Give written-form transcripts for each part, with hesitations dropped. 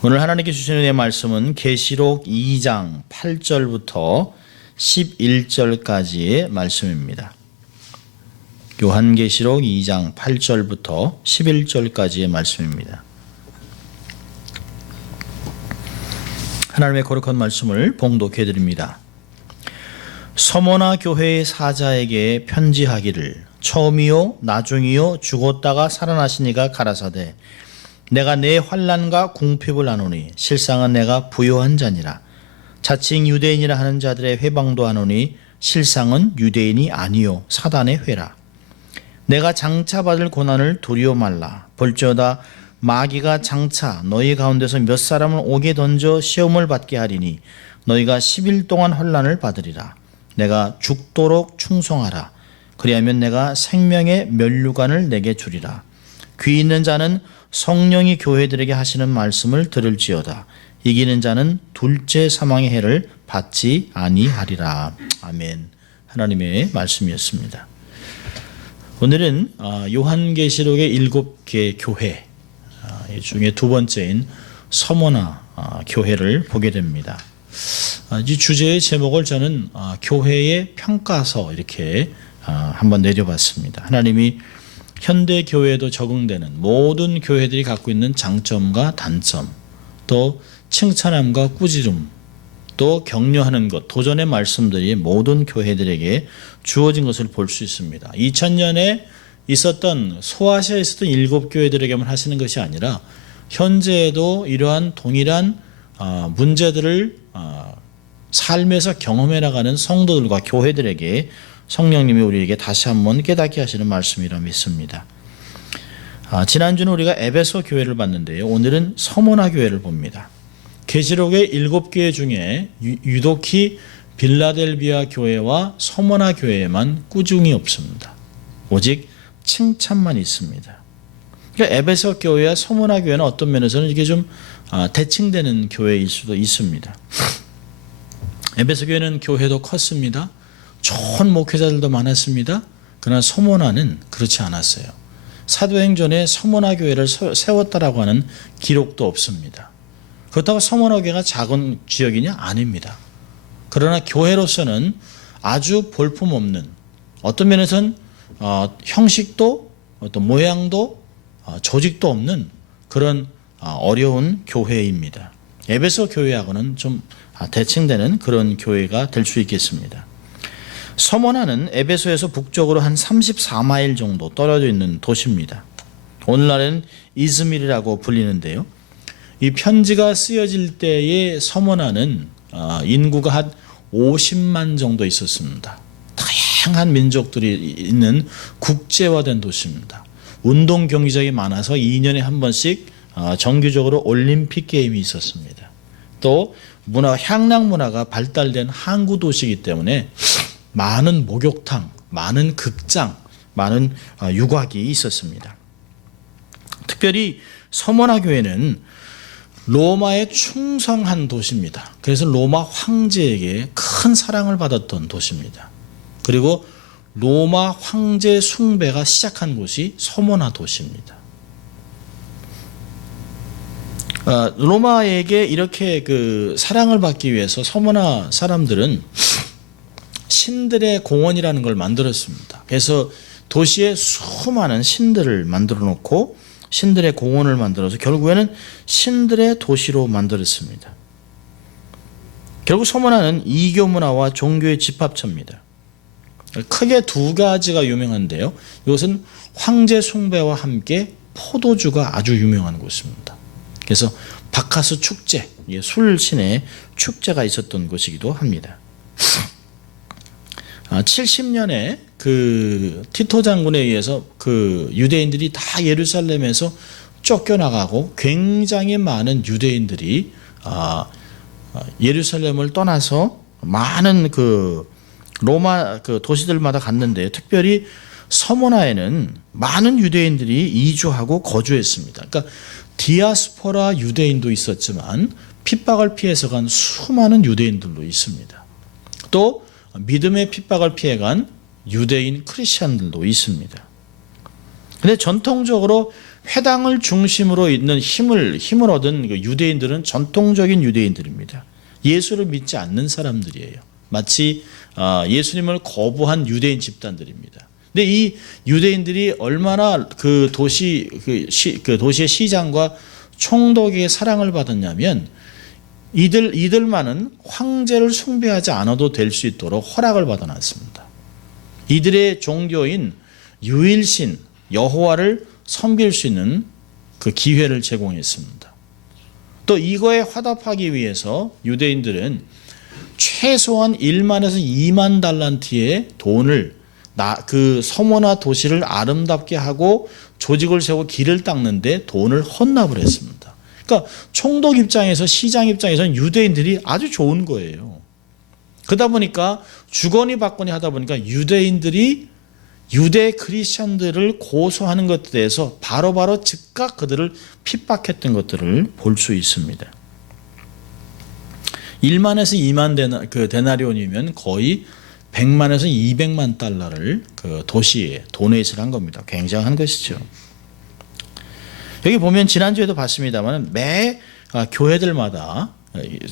오늘 하나님께 주신 은혜의 말씀은 계시록 2장 8절부터 11절까지의 말씀입니다. 요한계시록 2장 8절부터 11절까지의 말씀입니다. 하나님의 거룩한 말씀을 봉독해 드립니다. 서머나 교회의 사자에게 편지하기를 처음이요 나중이요 죽었다가 살아나시니가 가라사대 내가 내 환난과 궁핍을 아노니 실상은 내가 부요한 자니라. 자칭 유대인이라 하는 자들의 회방도 하노니 실상은 유대인이 아니요 사단의 회라. 내가 장차 받을 고난을 두려워 말라. 볼지어다 마귀가 장차 너희 가운데서 몇 사람을 옥에 던져 시험을 받게 하리니 너희가 10일 동안 환난을 받으리라. 내가 죽도록 충성하라. 그리하면 내가 생명의 면류관을 내게 주리라. 귀 있는 자는 성령이 교회들에게 하시는 말씀을 들을지어다. 이기는 자는 둘째 사망의 해를 받지 아니하리라. 아멘. 하나님의 말씀이었습니다. 오늘은 요한계시록의 7개 교회 중에 두 번째인 서머나 교회를 보게 됩니다. 이 주제의 제목을 저는 교회의 평가서 이렇게 한번 내려봤습니다. 하나님이 현대 교회에도 적응되는 모든 교회들이 갖고 있는 장점과 단점, 또 칭찬함과 꾸지름, 또 격려하는 것, 도전의 말씀들이 모든 교회들에게 주어진 것을 볼 수 있습니다. 2000년에 있었던 소아시아에 있었던 7교회들에게만 하시는 것이 아니라 현재에도 이러한 동일한 문제들을 삶에서 경험해 나가는 성도들과 교회들에게 성령님이 우리에게 다시 한번 깨닫게 하시는 말씀이라 믿습니다. 지난주는 우리가 에베소 교회를 봤는데요. 오늘은 서머나 교회를 봅니다. 계시록의 7교회 중에 유독히 빌라델비아 교회와 서머나 교회에만 꾸중이 없습니다. 오직 칭찬만 있습니다. 그러니까 에베소 교회와 서머나 교회는 어떤 면에서는 이게 좀 대칭되는 교회일 수도 있습니다. 에베소 교회는 교회도 컸습니다. 좋은 목회자들도 많았습니다. 그러나 서머나는 그렇지 않았어요. 사도행전에 서머나 교회를 세웠다라고 하는 기록도 없습니다. 그렇다고 서머나 교회가 작은 지역이냐? 아닙니다. 그러나 교회로서는 아주 볼품없는, 어떤 면에서는 형식도 어떤 모양도 조직도 없는 그런 어려운 교회입니다. 에베소 교회하고는 좀 대칭되는 그런 교회가 될 수 있겠습니다. 서머나는 에베소에서 북쪽으로 한 34마일 정도 떨어져 있는 도시입니다. 오늘날은 이즈밀이라고 불리는데요. 이 편지가 쓰여질 때의 서머나는 인구가 한 50만 정도 있었습니다. 다양한 민족들이 있는 국제화된 도시입니다. 운동 경기장이 많아서 2년에 한 번씩 정기적으로 올림픽 게임이 있었습니다. 또 향락 문화가 발달된 항구 도시이기 때문에 많은 목욕탕, 많은 극장, 많은 유곽이 있었습니다. 특별히 서머나 교회는 로마에 충성한 도시입니다. 그래서 로마 황제에게 큰 사랑을 받았던 도시입니다. 그리고 로마 황제 숭배가 시작한 곳이 서머나 도시입니다. 로마에게 이렇게 사랑을 받기 위해서 서머나 사람들은 신들의 공원이라는 걸 만들었습니다. 그래서 도시에 수많은 신들을 만들어 놓고 신들의 공원을 만들어서 결국에는 신들의 도시로 만들었습니다. 결국 서머나는 이교 문화와 종교의 집합처입니다. 크게 두 가지가 유명한데요. 이것은 황제 숭배와 함께 포도주가 아주 유명한 곳입니다. 그래서 바카스 축제, 술신의 축제가 있었던 곳이기도 합니다. 70년에 티토 장군에 의해서 유대인들이 다 예루살렘에서 쫓겨나가고 굉장히 많은 유대인들이 예루살렘을 떠나서 많은 로마 도시들마다 갔는데요. 특별히 서머나에는 많은 유대인들이 이주하고 거주했습니다. 그러니까 디아스포라 유대인도 있었지만 핍박을 피해서 간 수많은 유대인들도 있습니다. 또 믿음의 핍박을 피해간 유대인 크리스천들도 있습니다. 그런데 전통적으로 회당을 중심으로 있는 힘을 얻은 그 유대인들은 전통적인 유대인들입니다. 예수를 믿지 않는 사람들이에요. 마치 예수님을 거부한 유대인 집단들입니다. 근데 이 유대인들이 얼마나 그 도시의 시장과 총독의 사랑을 받았냐면 이들만은 황제를 숭배하지 않아도 될 수 있도록 허락을 받아놨습니다. 이들의 종교인 유일신 여호와를 섬길 수 있는 그 기회를 제공했습니다. 또 이거에 화답하기 위해서 유대인들은 최소한 1만에서 2만 달란트의 돈을 그 성원화 도시를 아름답게 하고 조직을 세우고 길을 닦는데 돈을 헌납을 했습니다. 그러니까 총독 입장에서 시장 입장에서는 유대인들이 아주 좋은 거예요. 그러다 보니까 주거니 받거니 하다 보니까 유대인들이 유대 크리스천들을 고소하는 것에 대해서 바로바로 즉각 그들을 핍박했던 것들을 볼 수 있습니다. 1만에서 2만 데나리온이면 거의 100만에서 200만 달러를 그 도시에 도네이트를 한 겁니다. 굉장한 것이죠. 여기 보면 지난주에도 봤습니다만 매 교회들마다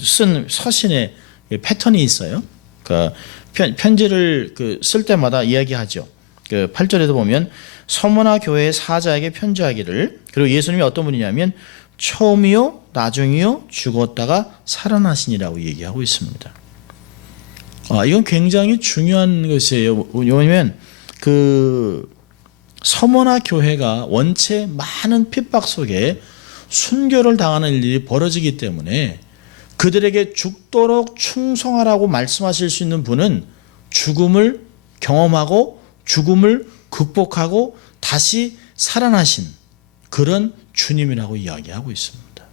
쓴 서신의 패턴이 있어요. 그 편지를 쓸 때마다 이야기하죠. 그 8절에도 보면 서머나 교회의 사자에게 편지하기를, 그리고 예수님이 어떤 분이냐면 처음이요 나중이요 죽었다가 살아나시니라고 얘기하고 있습니다. 이건 굉장히 중요한 것이에요. 왜냐하면 그 서머나 교회가 원체 많은 핍박 속에 순교를 당하는 일이 벌어지기 때문에 그들에게 죽도록 충성하라고 말씀하실 수 있는 분은 죽음을 경험하고 죽음을 극복하고 다시 살아나신 그런 주님이라고 이야기하고 있습니다.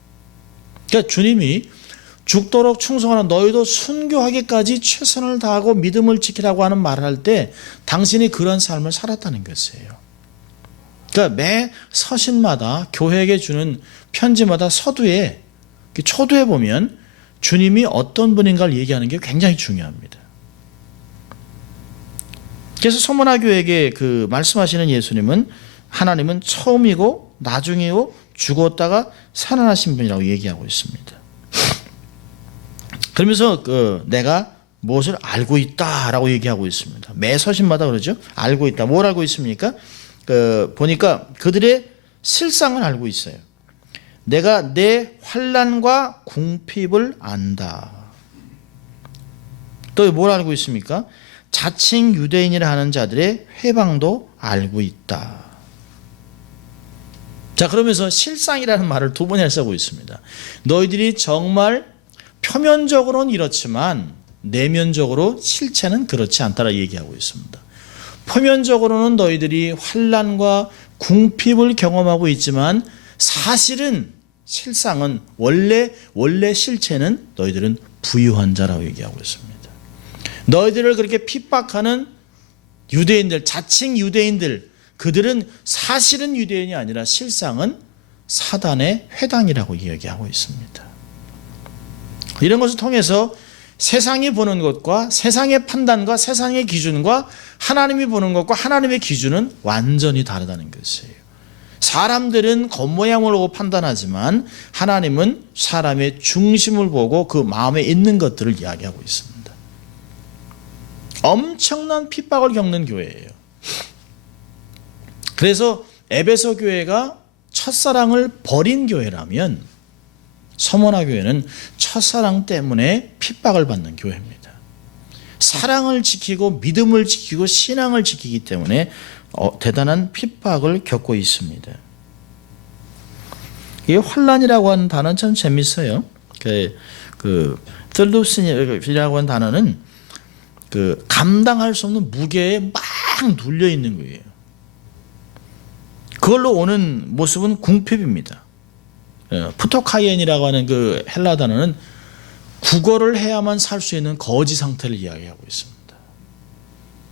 그러니까 주님이 죽도록 충성하는 너희도 순교하기까지 최선을 다하고 믿음을 지키라고 하는 말을 할 때 당신이 그런 삶을 살았다는 것이에요. 그러니까 매 서신마다 교회에게 주는 편지마다 서두에 초두에 보면 주님이 어떤 분인가를 얘기하는 게 굉장히 중요합니다. 그래서 서머나 교회에게 그 말씀하시는 예수님은 하나님은 처음이고 나중이고 죽었다가 살아나신 분이라고 얘기하고 있습니다. 그러면서 내가 무엇을 알고 있다라고 얘기하고 있습니다. 매 서신마다 그러죠. 알고 있다. 뭘 알고 있습니까? 보니까 그들의 실상을 알고 있어요. 내가 내 환난과 궁핍을 안다. 또 뭘 알고 있습니까? 자칭 유대인이라 하는 자들의 회방도 알고 있다. 자, 그러면서 실상이라는 말을 두 번이나 쓰고 있습니다. 너희들이 정말 표면적으로는 이렇지만 내면적으로 실체는 그렇지 않다라 얘기하고 있습니다. 표면적으로는 너희들이 환난과 궁핍을 경험하고 있지만 사실은 실상은 원래 실체는 너희들은 부유한 자라고 얘기하고 있습니다. 너희들을 그렇게 핍박하는 유대인들, 자칭 유대인들, 그들은 사실은 유대인이 아니라 실상은 사단의 회당이라고 이야기하고 있습니다. 이런 것을 통해서 세상이 보는 것과 세상의 판단과 세상의 기준과 하나님이 보는 것과 하나님의 기준은 완전히 다르다는 것이에요. 사람들은 겉모양을 보고 판단하지만 하나님은 사람의 중심을 보고 그 마음에 있는 것들을 이야기하고 있습니다. 엄청난 핍박을 겪는 교회예요. 그래서 에베소 교회가 첫사랑을 버린 교회라면 서머나 교회는 첫사랑 때문에 핍박을 받는 교회입니다. 사랑을 지키고 믿음을 지키고 신앙을 지키기 때문에 대단한 핍박을 겪고 있습니다. 이 환란이라고 하는 단어는 참 재밌어요. 텔루스이라고 하는 단어는 감당할 수 없는 무게에 막 눌려 있는 거예요. 그걸로 오는 모습은 궁핍입니다. 푸토카이엔이라고 하는 그 헬라 단어는 구걸을 해야만 살 수 있는 거지 상태를 이야기하고 있습니다.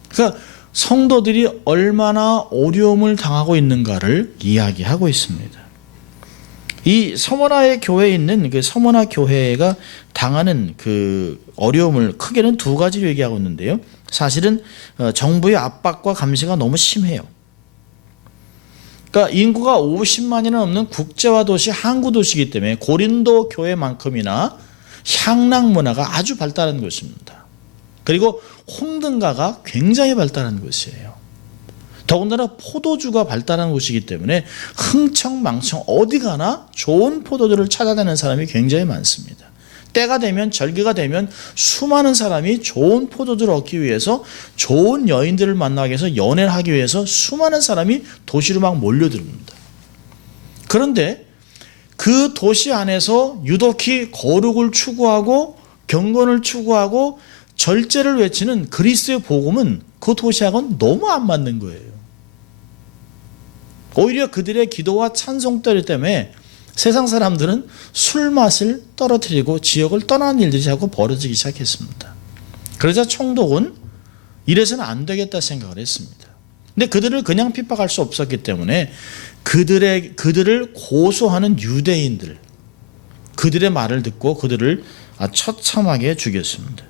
그러니까 성도들이 얼마나 어려움을 당하고 있는가를 이야기하고 있습니다. 이 서머나의 교회에 있는 그 서머나 교회가 당하는 그 어려움을 크게는 두 가지로 얘기하고 있는데요. 사실은 정부의 압박과 감시가 너무 심해요. 그러니까 인구가 50만이나 넘는 국제화 도시 항구 도시이기 때문에 고린도 교회만큼이나 향락 문화가 아주 발달한 곳입니다. 그리고 홍등가가 굉장히 발달한 곳이에요. 더군다나 포도주가 발달한 곳이기 때문에 흥청망청 어디 가나 좋은 포도주를 찾아다니는 사람이 굉장히 많습니다. 때가 되면 절기가 되면 수많은 사람이 좋은 포도주를 얻기 위해서 좋은 여인들을 만나기 위해서 연애를 하기 위해서 수많은 사람이 도시로 막 몰려듭니다. 그런데 그 도시 안에서 유독히 거룩을 추구하고 경건을 추구하고 절제를 외치는 그리스도의 복음은 그 도시하고는 너무 안 맞는 거예요. 오히려 그들의 기도와 찬송 때문에 세상 사람들은 술 맛을 떨어뜨리고 지역을 떠나는 일들이 자꾸 벌어지기 시작했습니다. 그러자 총독은 이래서는 안 되겠다 생각을 했습니다. 근데 그들을 그냥 핍박할 수 없었기 때문에 그들을 고소하는 유대인들, 그들의 말을 듣고 그들을 처참하게 죽였습니다.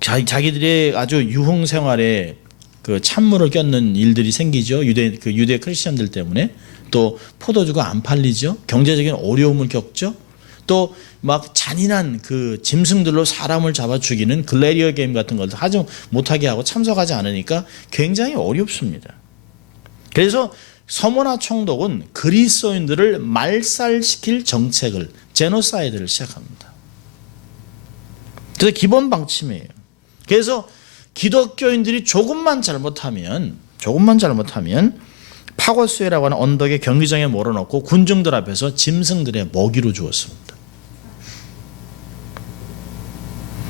자기들의 아주 유흥 생활에 그 찬물을 껴는 일들이 생기죠. 유대 크리스천들 때문에. 또 포도주가 안 팔리죠. 경제적인 어려움을 겪죠. 또 막 잔인한 그 짐승들로 사람을 잡아 죽이는 글래리어 게임 같은 것도 하지 못하게 하고 참석하지 않으니까 굉장히 어렵습니다. 그래서 서머나 총독은 그리스도인들을 말살시킬 정책을 제노사이드를 시작합니다. 그래서 기본 방침이에요. 그래서 기독교인들이 조금만 잘못하면 파고스회라고 하는 언덕의 경기장에 몰아넣고 군중들 앞에서 짐승들의 먹이로 주었습니다.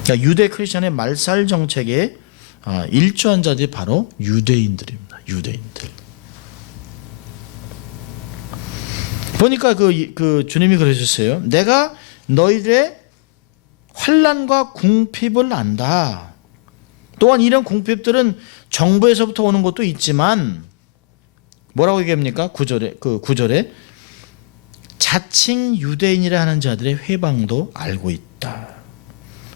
그러니까 유대 크리스천의 말살 정책에 일조한 자들이 바로 유대인들입니다. 유대인들. 보니까 그 주님이 그러셨어요. 내가 너희들의 환난과 궁핍을 안다. 또한 이런 궁핍들은 정부에서부터 오는 것도 있지만 뭐라고 얘기합니까? 그 구절에 자칭 유대인이라 하는 자들의 회방도 알고 있다.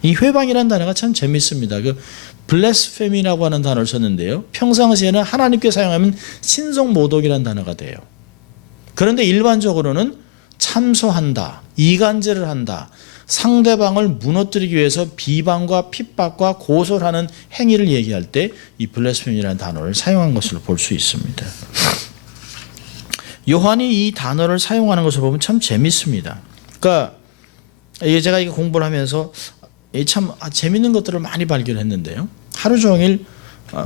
이 회방이라는 단어가 참 재밌습니다. 그 블레스페미라고 하는 단어를 썼는데요. 평상시에는 하나님께 사용하면 신성모독이라는 단어가 돼요. 그런데 일반적으로는 참소한다, 이간질을 한다, 상대방을 무너뜨리기 위해서 비방과 핍박과 고소를 하는 행위를 얘기할 때 이 블레스페미라는 단어를 사용한 것으로 볼 수 있습니다. 요한이 이 단어를 사용하는 것을 보면 참 재밌습니다. 그러니까 제가 이거 공부를 하면서 참 재밌는 것들을 많이 발견했는데요. 하루 종일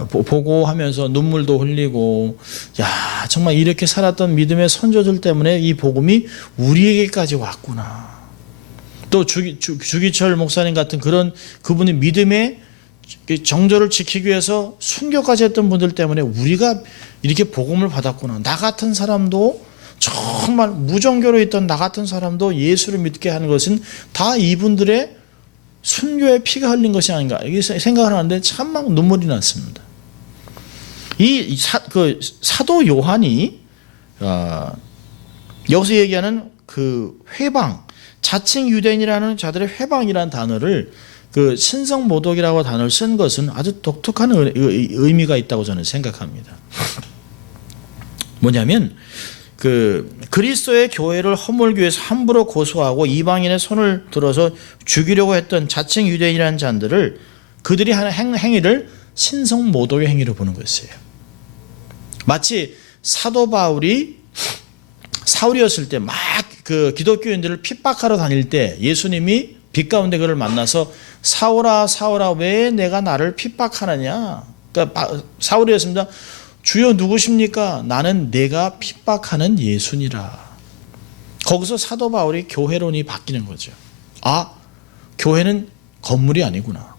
보고 하면서 눈물도 흘리고, 야, 정말 이렇게 살았던 믿음의 선조들 때문에 이 복음이 우리에게까지 왔구나. 또 주기철 목사님 같은 그분의 믿음의 정절을 지키기 위해서 순교까지 했던 분들 때문에 우리가 이렇게 복음을 받았구나. 나 같은 사람도, 정말 무종교로 있던 나 같은 사람도 예수를 믿게 하는 것은 다 이분들의 순교의 피가 흘린 것이 아닌가, 이렇게 생각을 하는데 참 막 눈물이 났습니다. 사도 요한이 여기서 얘기하는 그 회방, 자칭 유대인이라는 자들의 회방이라는 단어를 그 신성모독이라고 단어를 쓴 것은 아주 독특한 의미가 있다고 저는 생각합니다. 뭐냐면 그 그리스도의 교회를 허물기 위해서 함부로 고소하고 이방인의 손을 들어서 죽이려고 했던 자칭 유대인이라는 자들을 그들이 하는 행위를 신성모독의 행위로 보는 것이에요. 마치 사도 사울이었을 때 막 그 기독교인들을 핍박하러 다닐 때 예수님이 빛 가운데 그를 만나서 사울아 사울아 왜 내가 나를 핍박하느냐. 그러니까 사울이었습니다. 주여 누구십니까? 나는 내가 핍박하는 예수니라. 거기서 사도 바울이 교회론이 바뀌는 거죠. 아, 교회는 건물이 아니구나.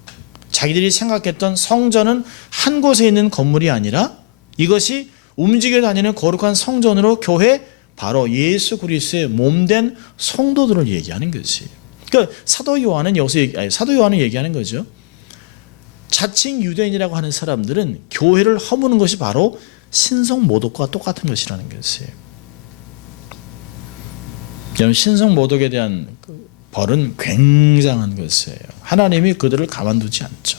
자기들이 생각했던 성전은 한 곳에 있는 건물이 아니라 이것이 움직여 다니는 거룩한 성전으로 교회, 바로 예수 그리스도의 몸된 성도들을 얘기하는 것이에요. 그러니까 사도 요한은 얘기하는 거죠. 자칭 유대인이라고 하는 사람들은 교회를 허무는 것이 바로 신성모독과 똑같은 것이라는 것이에요. 여러분, 신성모독에 대한 벌은 굉장한 것이에요. 하나님이 그들을 가만두지 않죠.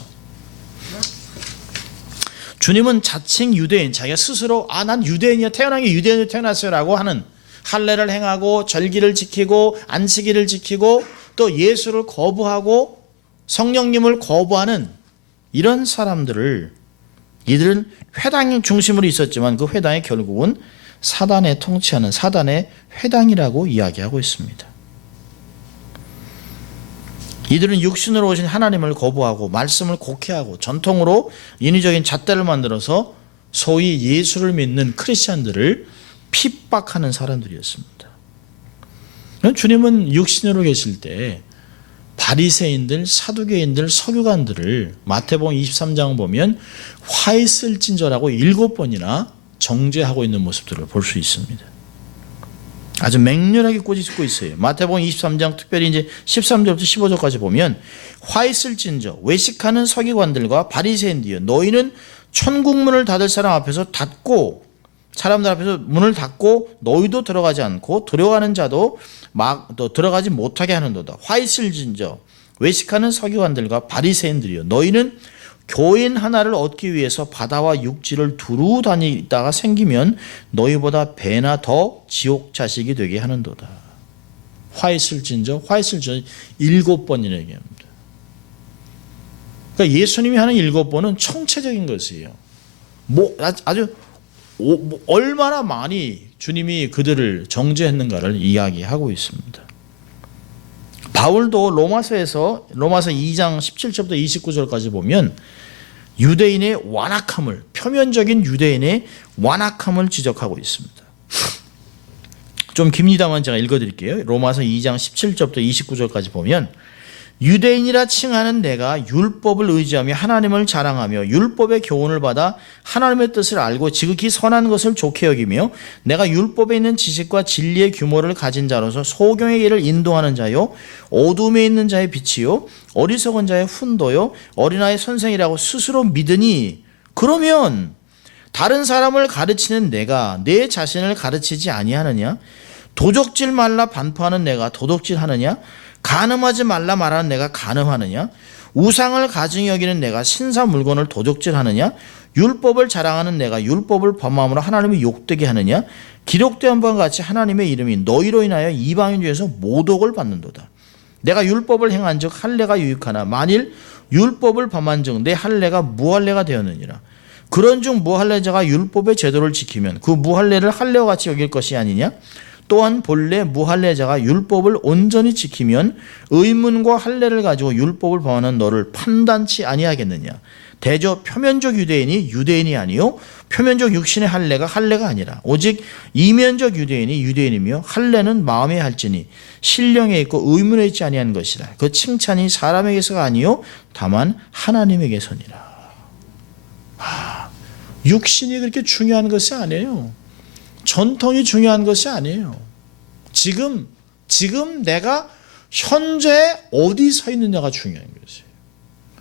주님은 자칭 유대인, 자기가 스스로 난 유대인이야, 태어난 게 유대인으로 태어났어요라고 하는, 할례를 행하고 절기를 지키고 안식일을 지키고 또 예수를 거부하고 성령님을 거부하는 이런 사람들을, 이들은 회당이 중심으로 있었지만 그 회당이 결국은 사단에 통치하는 사단의 회당이라고 이야기하고 있습니다. 이들은 육신으로 오신 하나님을 거부하고 말씀을 곡해하고 전통으로 인위적인 잣대를 만들어서 소위 예수를 믿는 크리스찬들을 핍박하는 사람들이었습니다. 주님은 육신으로 계실 때 바리새인들, 사두개인들, 서기관들을 마태복음 23장 보면 화 있을진저라고 7번이나 정죄하고 있는 모습들을 볼 수 있습니다. 아주 맹렬하게 꼬집고 있어요. 마태복음 23장 특별히 이제 13절부터 15절까지 보면 화 있을진저 외식하는 서기관들과 바리새인들이여 너희는 천국문을 닫을 사람 앞에서 닫고 사람들 앞에서 문을 닫고 너희도 들어가지 않고 들어가는 자도 또 들어가지 못하게 하는도다. 화 있을진저 외식하는 서기관들과 바리새인들이여 너희는 교인 하나를 얻기 위해서 바다와 육지를 두루 다니다가 생기면 너희보다 배나 더 지옥 자식이 되게 하는도다. 화 있을진저 7번이나 얘기합니다. 그러니까 예수님이 하는 7번은 총체적인 것이에요. 아주 얼마나 많이 주님이 그들을 정죄했는가를 이야기하고 있습니다. 바울도 로마서 2장 17절부터 29절까지 보면 유대인의 완악함을, 표면적인 유대인의 완악함을 지적하고 있습니다. 좀 깁니다만 제가 읽어드릴게요. 로마서 2장 17절부터 29절까지 보면 유대인이라 칭하는 내가 율법을 의지하며 하나님을 자랑하며 율법의 교훈을 받아 하나님의 뜻을 알고 지극히 선한 것을 좋게 여기며 내가 율법에 있는 지식과 진리의 규모를 가진 자로서 소경의 길을 인도하는 자요 어둠에 있는 자의 빛이요 어리석은 자의 훈도요 어린아이 선생이라고 스스로 믿으니 그러면 다른 사람을 가르치는 내가 내 자신을 가르치지 아니하느냐? 도적질 말라 반포하는 내가 도덕질하느냐? 간음하지 말라 말하는 내가 간음하느냐? 우상을 가증히 여기는 내가 신사 물건을 도적질하느냐? 율법을 자랑하는 내가 율법을 범함으로 하나님이 욕되게 하느냐? 기록된 바와 같이 하나님의 이름이 너희로 인하여 이방인 중에서 모독을 받는도다. 내가 율법을 행한즉 할례가 유익하나 만일 율법을 범한즉 내 할례가 무할례가 되었느니라. 그런즉 무할례자가 율법의 제도를 지키면 그 무할례를 할례와 같이 여길 것이 아니냐? 또한 본래 무할례자가 율법을 온전히 지키면 의문과 할례를 가지고 율법을 범하는 너를 판단치 아니하겠느냐? 대저 표면적 유대인이 유대인이 아니요 표면적 육신의 할례가 할례가 아니라 오직 이면적 유대인이 유대인이며 할례는 마음에 할지니 신령에 있고 의문에 있지 아니한 것이라. 그 칭찬이 사람에게서가 아니요 다만 하나님에게서니라. 육신이 그렇게 중요한 것이 아니에요. 전통이 중요한 것이 아니에요. 지금 내가 현재 어디 서 있느냐가 중요한 것이에요.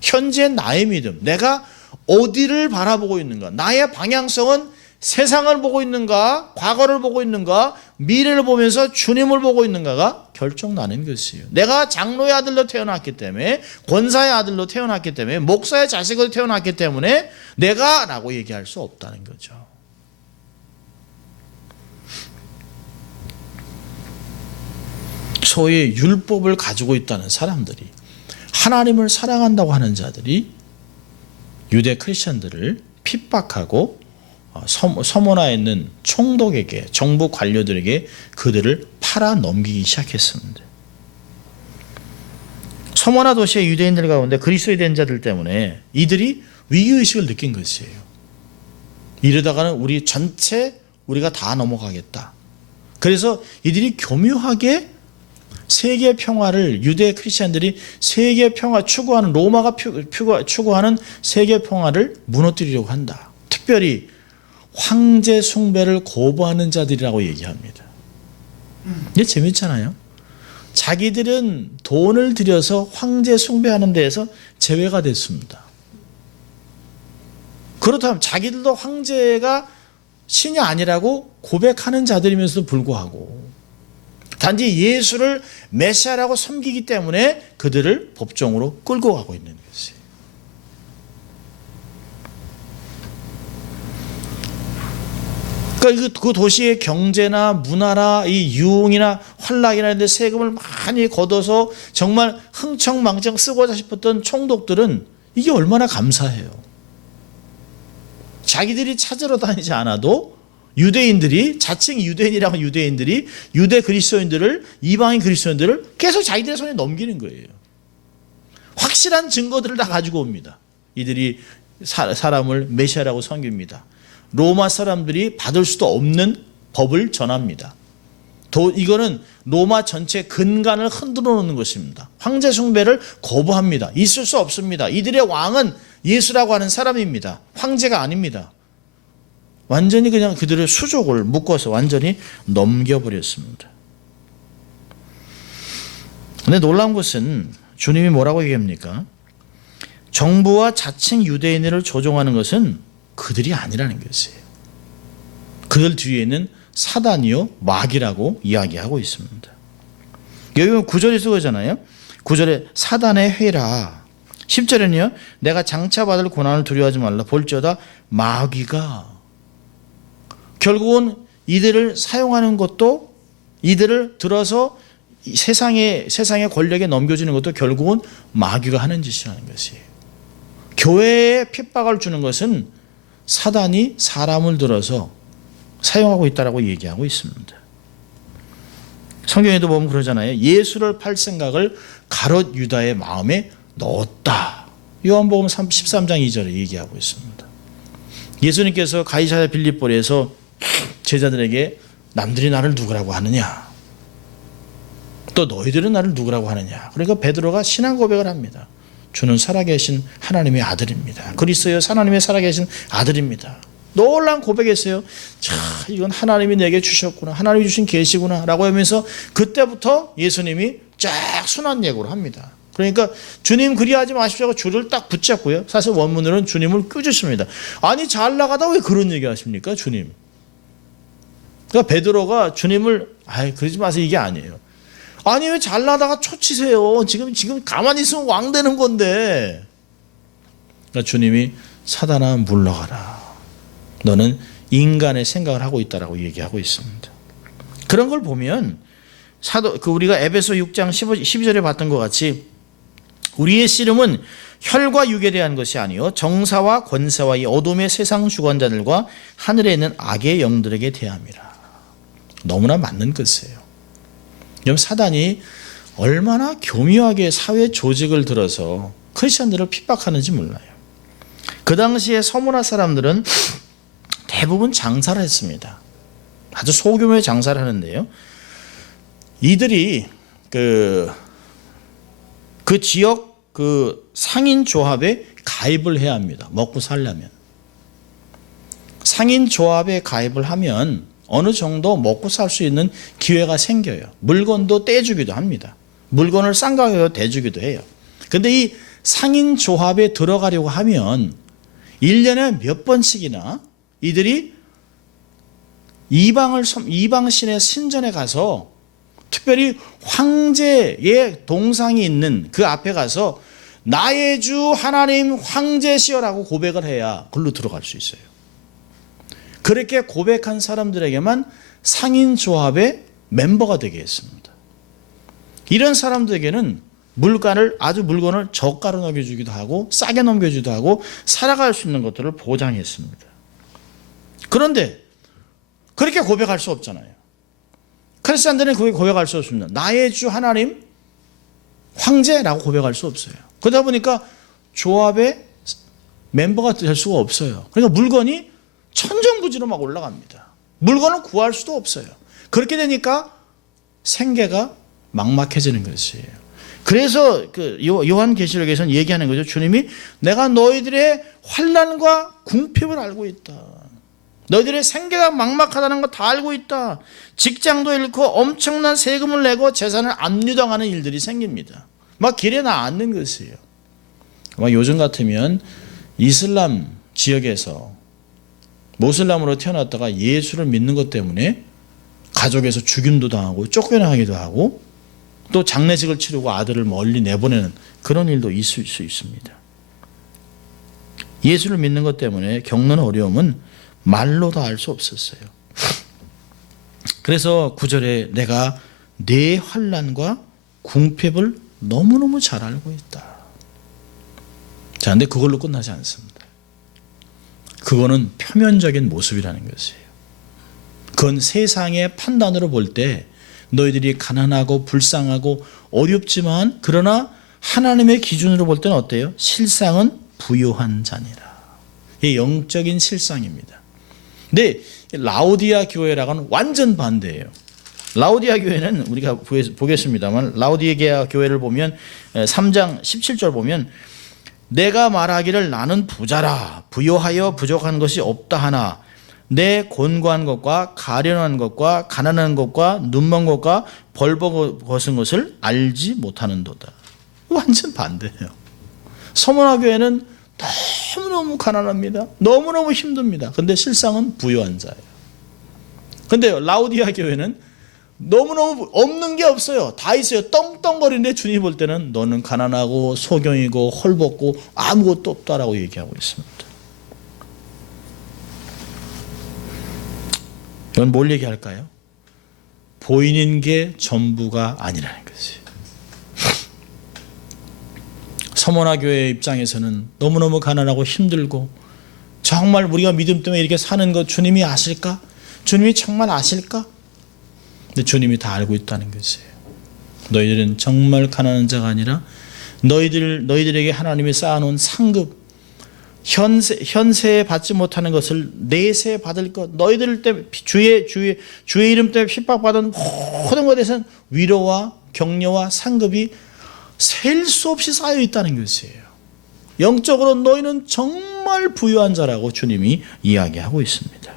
현재 나의 믿음, 내가 어디를 바라보고 있는가, 나의 방향성은 세상을 보고 있는가, 과거를 보고 있는가, 미래를 보면서 주님을 보고 있는가가 결정나는 것이에요. 내가 장로의 아들로 태어났기 때문에, 권사의 아들로 태어났기 때문에, 목사의 자식으로 태어났기 때문에 내가 라고 얘기할 수 없다는 거죠. 소위 율법을 가지고 있다는 사람들이, 하나님을 사랑한다고 하는 자들이 유대 크리스천들을 핍박하고 서머나에 있는 총독에게, 정부 관료들에게 그들을 팔아 넘기기 시작했습니다. 서머나 도시의 유대인들 가운데 그리스도에 대한 자들 때문에 이들이 위기의식을 느낀 것이에요. 이러다가는 우리 전체 우리가 다 넘어가겠다. 그래서 이들이 교묘하게 세계 평화를, 유대 크리스천들이 세계 평화 추구하는, 로마가 추구하는 세계 평화를 무너뜨리려고 한다. 특별히 황제 숭배를 거부하는 자들이라고 얘기합니다. 이게 재밌잖아요. 자기들은 돈을 들여서 황제 숭배하는 데에서 제외가 됐습니다. 그렇다면 자기들도 황제가 신이 아니라고 고백하는 자들이면서도 불구하고 단지 예수를 메시아라고 섬기기 때문에 그들을 법정으로 끌고 가고 있는 것이에요. 그러니까 그 도시의 경제나 문화나 이 유흥이나 환락이나 이런 데 세금을 많이 걷어서 정말 흥청망청 쓰고자 싶었던 총독들은 이게 얼마나 감사해요. 자기들이 찾으러 다니지 않아도 유대인들이, 자칭 유대인이라고 유대인들이 유대 그리스도인들을, 이방인 그리스도인들을 계속 자기들의 손에 넘기는 거예요. 확실한 증거들을 다 가지고 옵니다. 이들이 사람을 메시아라고 섬깁니다. 로마 사람들이 받을 수도 없는 법을 전합니다. 이거는 로마 전체 근간을 흔들어 놓는 것입니다. 황제 숭배를 거부합니다. 있을 수 없습니다. 이들의 왕은 예수라고 하는 사람입니다. 황제가 아닙니다. 완전히 그냥 그들의 수족을 묶어서 완전히 넘겨버렸습니다. 근데 놀라운 것은 주님이 뭐라고 얘기합니까? 정부와 자칭 유대인을 조종하는 것은 그들이 아니라는 것이에요. 그들 뒤에는 사단이요 마귀라고 이야기하고 있습니다. 여기 9절에 쓰고잖아요. 9절에 사단의 회라. 10절에는요. 내가 장차 받을 고난을 두려워하지 말라. 볼지어다 마귀가. 결국은 이들을 사용하는 것도, 이들을 들어서 세상의 권력에 넘겨주는 것도 결국은 마귀가 하는 짓이라는 것이에요. 교회에 핍박을 주는 것은 사단이 사람을 들어서 사용하고 있다라고 얘기하고 있습니다. 성경에도 보면 그러잖아요. 예수를 팔 생각을 가롯 유다의 마음에 넣었다. 요한복음 13장 2절에 얘기하고 있습니다. 예수님께서 가이사랴 빌립보에서 제자들에게 남들이 나를 누구라고 하느냐, 또 너희들은 나를 누구라고 하느냐. 그러니까 베드로가 신앙 고백을 합니다. 주는 살아계신 하나님의 아들입니다. 그리스도여 하나님의 살아계신 아들입니다. 놀라운 고백했어요. 자, 이건 하나님이 내게 주셨구나, 하나님이 주신 계시구나 라고 하면서 그때부터 예수님이 쫙 순환 예고를 합니다. 그러니까 주님 그리하지 마십시오 하고 줄을 딱 붙잡고요. 사실 원문으로는 주님을 꾸짖습니다. 아니 잘 나가다 왜 그런 얘기 하십니까 주님? 그러니까 베드로가 주님을 그러지 마세요 이게 아니에요. 아니 왜 잘 나다가 초치세요? 지금 가만히 있으면 왕 되는 건데. 그러니까 주님이 사단아 물러가라. 너는 인간의 생각을 하고 있다라고 얘기하고 있습니다. 그런 걸 보면 우리가 에베소 6장 12절에 봤던 것 같이 우리의 씨름은 혈과 육에 대한 것이 아니요 정사와 권세와 이 어둠의 세상 주관자들과 하늘에 있는 악의 영들에게 대함이라. 너무나 맞는 것이에요. 여러분 사단이 얼마나 교묘하게 사회 조직을 들어서 크리스천들을 핍박하는지 몰라요. 그 당시에 서문화 사람들은 대부분 장사를 했습니다. 아주 소규모의 장사를 하는데요. 이들이 그 지역 상인 조합에 가입을 해야 합니다. 먹고 살려면. 상인 조합에 가입을 하면 어느 정도 먹고 살 수 있는 기회가 생겨요. 물건도 떼주기도 합니다. 물건을 싼 가격으로 대주기도 해요. 그런데 이 상인 조합에 들어가려고 하면 1년에 몇 번씩이나 이들이 이방신의 신전에 가서 특별히 황제의 동상이 있는 그 앞에 가서 나의 주 하나님 황제시여라고 고백을 해야 글로 들어갈 수 있어요. 그렇게 고백한 사람들에게만 상인조합의 멤버가 되게 했습니다. 이런 사람들에게는 물건을 저가로 넘겨주기도 하고 싸게 넘겨주기도 하고 살아갈 수 있는 것들을 보장했습니다. 그런데 그렇게 고백할 수 없잖아요. 크리스찬들은 그렇게 고백할 수 없습니다. 나의 주 하나님 황제라고 고백할 수 없어요. 그러다 보니까 조합의 멤버가 될 수가 없어요. 그러니까 물건이 천정부지로 막 올라갑니다. 물건을 구할 수도 없어요. 그렇게 되니까 생계가 막막해지는 것이에요. 그래서 요한계시록에서는 얘기하는 거죠. 주님이 내가 너희들의 환난과 궁핍을 알고 있다. 너희들의 생계가 막막하다는 거 다 알고 있다. 직장도 잃고 엄청난 세금을 내고 재산을 압류당하는 일들이 생깁니다. 막 길에 나앉는 것이에요. 요즘 같으면 이슬람 지역에서 모슬람으로 태어났다가 예수를 믿는 것 때문에 가족에서 죽임도 당하고 쫓겨나기도 하고 또 장례식을 치르고 아들을 멀리 내보내는 그런 일도 있을 수 있습니다. 예수를 믿는 것 때문에 겪는 어려움은 말로 다 알 수 없었어요. 그래서 9절에 내가 내 환난과 궁핍을 너무너무 잘 알고 있다. 자, 근데 그걸로 끝나지 않습니다. 그거는 표면적인 모습이라는 것이에요. 그건 세상의 판단으로 볼 때 너희들이 가난하고 불쌍하고 어렵지만 그러나 하나님의 기준으로 볼 때는 어때요? 실상은 부요한 자니라. 이게 영적인 실상입니다. 근데 라오디아 교회라고는 완전 반대예요. 라오디아 교회는 우리가 보겠습니다만 라오디게아 교회를 보면 3장 17절 보면 내가 말하기를 나는 부자라 부요하여 부족한 것이 없다 하나 내 곤고한 것과 가련한 것과 가난한 것과 눈먼 것과 벌거벗은 것을 알지 못하는도다. 완전 반대예요. 서문화 교회는 너무너무 가난합니다. 너무너무 힘듭니다. 근데 실상은 부요한 자예요. 근데 라오디아 교회는 너무너무 없는 게 없어요. 다 있어요. 떵떵거리는데 주님이 볼 때는 너는 가난하고 소경이고 헐벗고 아무것도 없다라고 얘기하고 있습니다. 이건 뭘 얘기할까요? 보이는 게 전부가 아니라는 것이에요. 서문화 교회 입장에서는 너무너무 가난하고 힘들고 정말 우리가 믿음 때문에 이렇게 사는 것 주님이 아실까? 주님이 정말 아실까? 근데 주님이 다 알고 있다는 것이에요. 너희들은 정말 가난한 자가 아니라 너희들에게 하나님이 쌓아놓은 상급 현세에 받지 못하는 것을 내세에 받을 것 너희들 때문에 주의 이름 때문에 핍박받은 모든 것에 대해서는 위로와 격려와 상급이 셀 수 없이 쌓여 있다는 것이에요. 영적으로 너희는 정말 부유한 자라고 주님이 이야기하고 있습니다.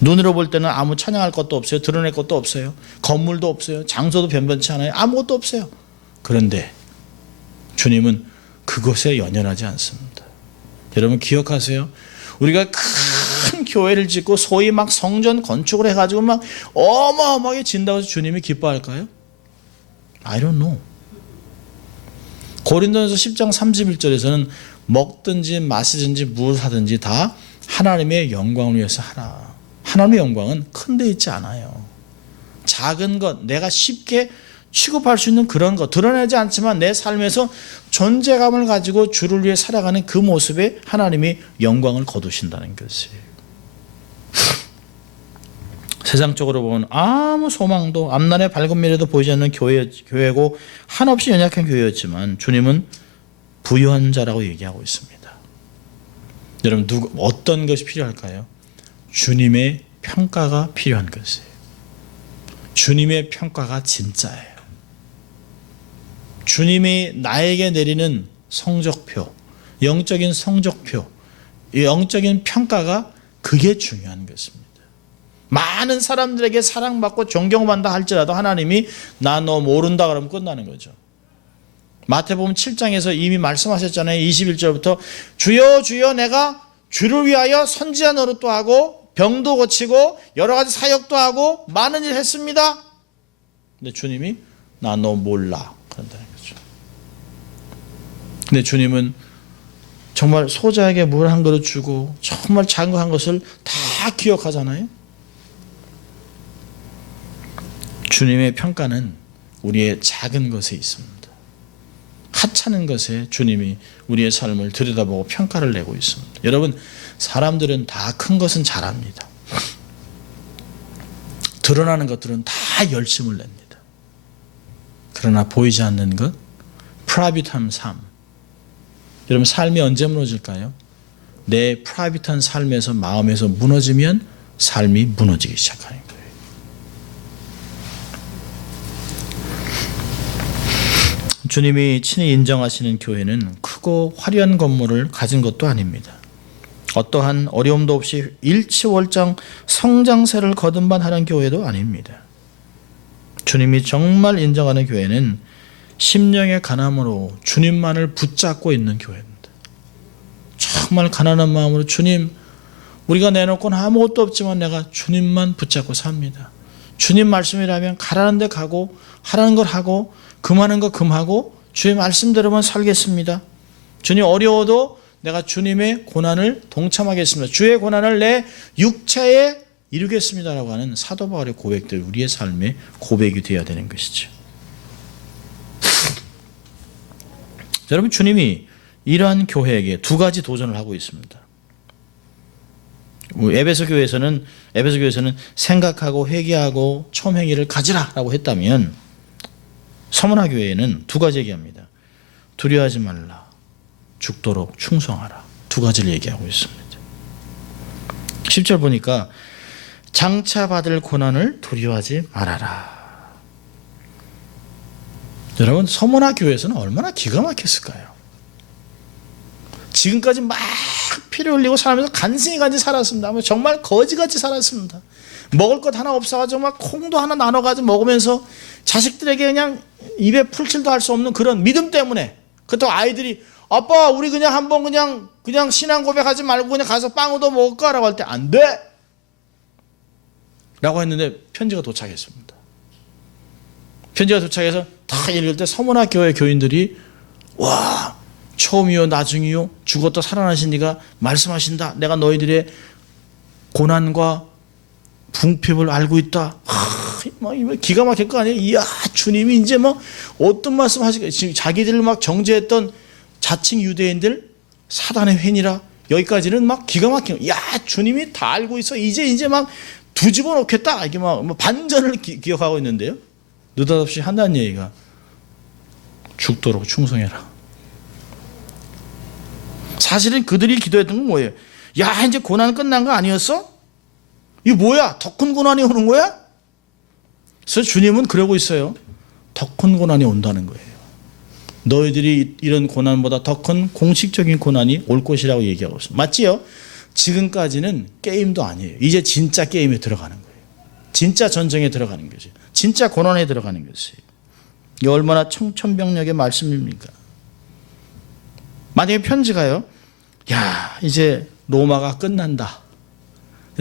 눈으로 볼 때는 아무 찬양할 것도 없어요. 드러낼 것도 없어요. 건물도 없어요. 장소도 변변치 않아요. 아무것도 없어요. 그런데 주님은 그것에 연연하지 않습니다. 여러분 기억하세요. 우리가 큰 교회를 짓고 소위 막 성전 건축을 해가지고 막 어마어마하게 진다고 해서 주님이 기뻐할까요? I don't know. 고린도전서 10장 31절에서는 먹든지 마시든지 무엇을 하든지 다 하나님의 영광을 위해서 하라. 하나님의 영광은 큰 데 있지 않아요. 작은 것, 내가 쉽게 취급할 수 있는 그런 것, 드러내지 않지만 내 삶에서 존재감을 가지고 주를 위해 살아가는 그 모습에 하나님이 영광을 거두신다는 것이에요. 세상적으로 보면 아무 소망도 앞날의 밝은 미래도 보이지 않는 교회고 한없이 연약한 교회였지만 주님은 부유한 자라고 얘기하고 있습니다. 여러분 어떤 것이 필요할까요? 주님의 평가가 필요한 것이에요. 주님의 평가가 진짜예요. 주님이 나에게 내리는 성적표, 영적인 성적표, 영적인 평가가 그게 중요한 것입니다. 많은 사람들에게 사랑받고 존경받는다 할지라도 하나님이 나 너 모른다 그러면 끝나는 거죠. 마태복음 7장에서 이미 말씀하셨잖아요. 21절부터 주여 주여 내가 주를 위하여 선지자 노릇도 하고 병도 고치고 여러 가지 사역도 하고 많은 일 했습니다. 근데 주님이 나 너 몰라 그런다는 거죠. 근데 주님은 정말 소자에게 물 한 그릇 주고 정말 작은 거 한 것을 다 기억하잖아요. 주님의 평가는 우리의 작은 것에 있습니다. 하찮은 것에 주님이 우리의 삶을 들여다보고 평가를 내고 있습니다. 여러분 사람들은 다 큰 것은 잘합니다. 드러나는 것들은 다 열심을 냅니다. 그러나 보이지 않는 것, 프라이빗한 삶. 여러분 삶이 언제 무너질까요? 내 프라이빗한 삶에서 마음에서 무너지면 삶이 무너지기 시작하는 거예요. 주님이 친히 인정하시는 교회는 크고 화려한 건물을 가진 것도 아닙니다. 어떠한 어려움도 없이 일치월장 성장세를 거듭만 하는 교회도 아닙니다. 주님이 정말 인정하는 교회는 심령의 가난으로 주님만을 붙잡고 있는 교회입니다. 정말 가난한 마음으로 주님, 우리가 내놓고는 아무것도 없지만 내가 주님만 붙잡고 삽니다. 주님 말씀이라면 가라는 데 가고 하라는 걸 하고 금하는 거 금하고 주의 말씀대로만 살겠습니다. 주님 어려워도 내가 주님의 고난을 동참하겠습니다. 주의 고난을 내 육체에 이루겠습니다라고 하는 사도 바울의 고백들 우리의 삶의 고백이 되어야 되는 것이죠. 여러분 주님이 이러한 교회에게 두 가지 도전을 하고 있습니다. 에베소 교회에서는 생각하고 회개하고 처음 행위를 가지라라고 했다면 서문화 교회에는 두 가지 얘기합니다. 두려워하지 말라, 죽도록 충성하라. 두 가지를 얘기하고 있습니다. 10절 보니까 장차 받을 고난을 두려워하지 말아라. 여러분 서문화 교회에서는 얼마나 기가 막혔을까요? 지금까지 막 피를 흘리고 살면서 간신히 살았습니다. 정말 거지같이 살았습니다. 먹을 것 하나 없어가지고 막 콩도 하나 나눠가지고 먹으면서 자식들에게 그냥 입에 풀칠도 할 수 없는 그런 믿음 때문에, 그렇다고 아이들이 아빠 우리 그냥 한번 그냥 신앙 고백하지 말고 그냥 가서 빵 얻어 먹을까라고 할 때 안 돼! 라고 했는데 편지가 도착했습니다. 편지가 도착해서 다 읽을 때 서문화 교회 교인들이 와 처음이요 나중이요 죽었다 살아나신 이가 말씀하신다. 내가 너희들의 고난과 궁핍을 알고 있다. 막 기가 막힐 거 아니에요. 이야 주님이 이제 뭐 어떤 말씀 하실까. 지금 자기들을 막 정죄했던 자칭 유대인들 사단의 회니라 여기까지는 막 기가 막힌. 야 주님이 다 알고 있어. 이제 막 뒤집어 놓겠다. 이게 막 반전을 기억하고 있는데요. 느닷없이 한다는 얘기가 죽도록 충성해라. 사실은 그들이 기도했던 건 뭐예요? 야 이제 고난 끝난 거 아니었어? 이게 뭐야? 더 큰 고난이 오는 거야? 그래서 주님은 그러고 있어요. 더 큰 고난이 온다는 거예요. 너희들이 이런 고난보다 더 큰 공식적인 고난이 올 것이라고 얘기하고 있습니다. 맞지요? 지금까지는 게임도 아니에요. 이제 진짜 게임에 들어가는 거예요. 진짜 전쟁에 들어가는 거죠. 진짜 고난에 들어가는 것이에요. 이게 얼마나 청천벽력의 말씀입니까? 만약에 편지가요. 야 이제 로마가 끝난다.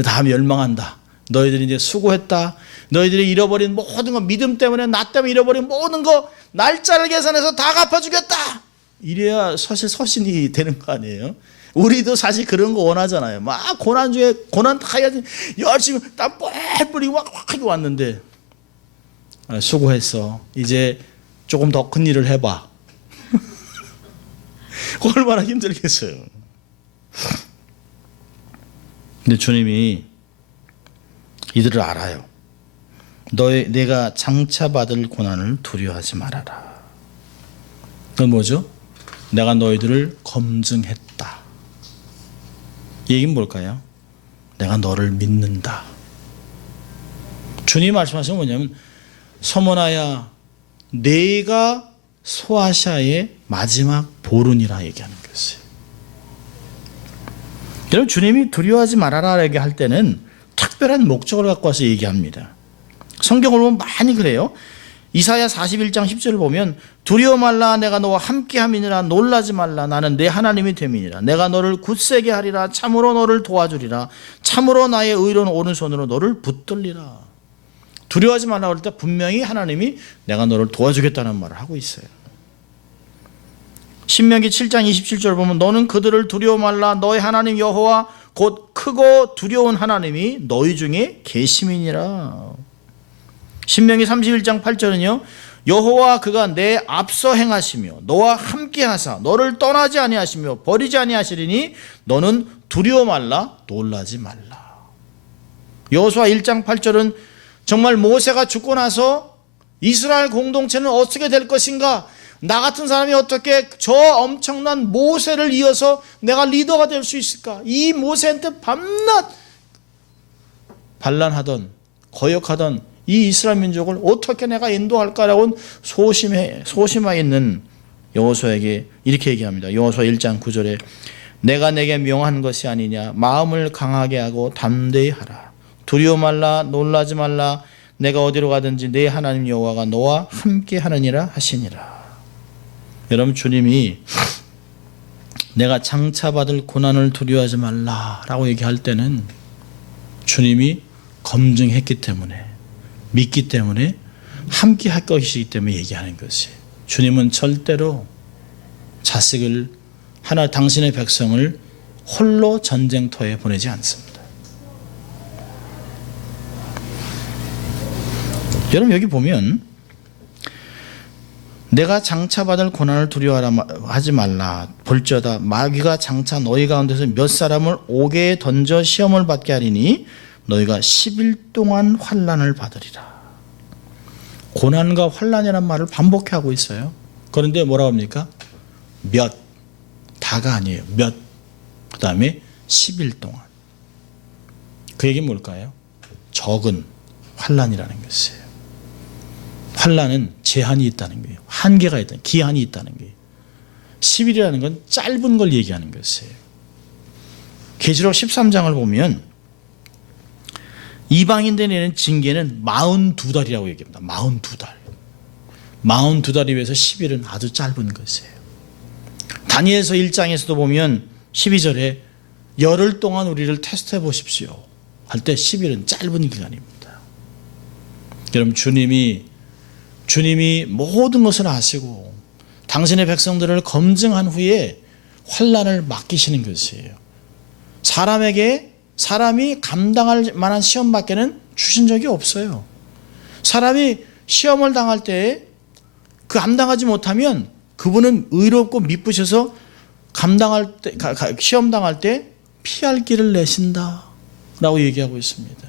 다음 멸망한다. 너희들이 이제 수고했다. 너희들이 잃어버린 모든 거 믿음 때문에 나 때문에 잃어버린 모든 거 날짜를 계산해서 다 갚아주겠다. 이래야 사실 서신이 되는 거 아니에요? 우리도 사실 그런 거 원하잖아요. 막 고난 중에 고난 다 해야지 열심히 땀 뻘 뿌리고 막 하게 왔는데 수고했어. 이제 조금 더 큰 일을 해봐. 얼마나 힘들겠어요. 근데 주님이 이들을 알아요. 내가 장차 받을 고난을 두려워하지 말아라. 그건 뭐죠? 내가 너희들을 검증했다. 이 얘기는 뭘까요? 내가 너를 믿는다. 주님이 말씀하신 건 뭐냐면 서문하야 내가 소아시아의 마지막 보른이라 얘기하는 것이에요. 여러분 주님이 두려워하지 말아라 얘기할 때는 특별한 목적을 갖고 와서 얘기합니다. 성경을 보면 많이 그래요. 이사야 41장 10절을 보면 두려워 말라 내가 너와 함께함이니라 놀라지 말라 나는 내 하나님이 됨이니라 내가 너를 굳세게 하리라 참으로 너를 도와주리라 참으로 나의 의로운 오른손으로 너를 붙들리라. 두려워하지 말라고 할 때 분명히 하나님이 내가 너를 도와주겠다는 말을 하고 있어요. 신명기 7장 27절 보면 너는 그들을 두려워 말라 너의 하나님 여호와 곧 크고 두려운 하나님이 너희 중에 계심이니라. 신명기 31장 8절은요 여호와 그가 내 앞서 행하시며 너와 함께 하사 너를 떠나지 아니하시며 버리지 아니하시리니 너는 두려워 말라 놀라지 말라. 여호수아 1장 8절은 정말 모세가 죽고 나서 이스라엘 공동체는 어떻게 될 것인가, 나 같은 사람이 어떻게 저 엄청난 모세를 이어서 내가 리더가 될 수 있을까, 이 모세한테 밤낮 반란하던 거역하던 이 이스라엘 민족을 어떻게 내가 인도할까라고 소심해 있는 여호수아에게 이렇게 얘기합니다. 여호수아 1장 9절에 내가 내게 명한 것이 아니냐 마음을 강하게 하고 담대히 하라 두려워 말라 놀라지 말라 내가 어디로 가든지 내 하나님 여호와가 너와 함께 하느니라 하시니라. 여러분 주님이 내가 장차 받을 고난을 두려워하지 말라라고 얘기할 때는 주님이 검증했기 때문에 믿기 때문에 함께 할 것이기 때문에 얘기하는 것이에요. 주님은 절대로 자식을 당신의 백성을 홀로 전쟁터에 보내지 않습니다. 여러분 여기 보면 내가 장차 받을 고난을 두려워하지 말라. 볼지어다 마귀가 장차 너희 가운데서 몇 사람을 옥에 던져 시험을 받게 하리니 너희가 10일 동안 환난을 받으리라. 고난과 환난이라는 말을 반복하고 있어요. 그런데 뭐라고 합니까? 몇, 다가 아니에요. 몇, 그 다음에 10일 동안. 그 얘기는 뭘까요? 적은 환난이라는 것이에요. 환난은 제한이 있다는 거예요. 한계가 있다는, 기한이 있다는 거예요. 10일이라는 건 짧은 걸 얘기하는 것이에요. 계시록 13장을 보면 이방인들에 내는 징계는 42달이라고 얘기합니다. 42달. 42달에 비해서 10일은 아주 짧은 것이에요. 다니엘서 1장에서도 보면 12절에 열흘 동안 우리를 테스트해 보십시오 할 때 10일은 짧은 기간입니다. 여러분 주님이 모든 것을 아시고 당신의 백성들을 검증한 후에 환난을 맡기시는 것이에요. 사람이 감당할 만한 시험밖에는 주신 적이 없어요. 사람이 시험을 당할 때 그 감당하지 못하면 그분은 의롭고 미쁘셔서 시험 당할 때 피할 길을 내신다라고 얘기하고 있습니다.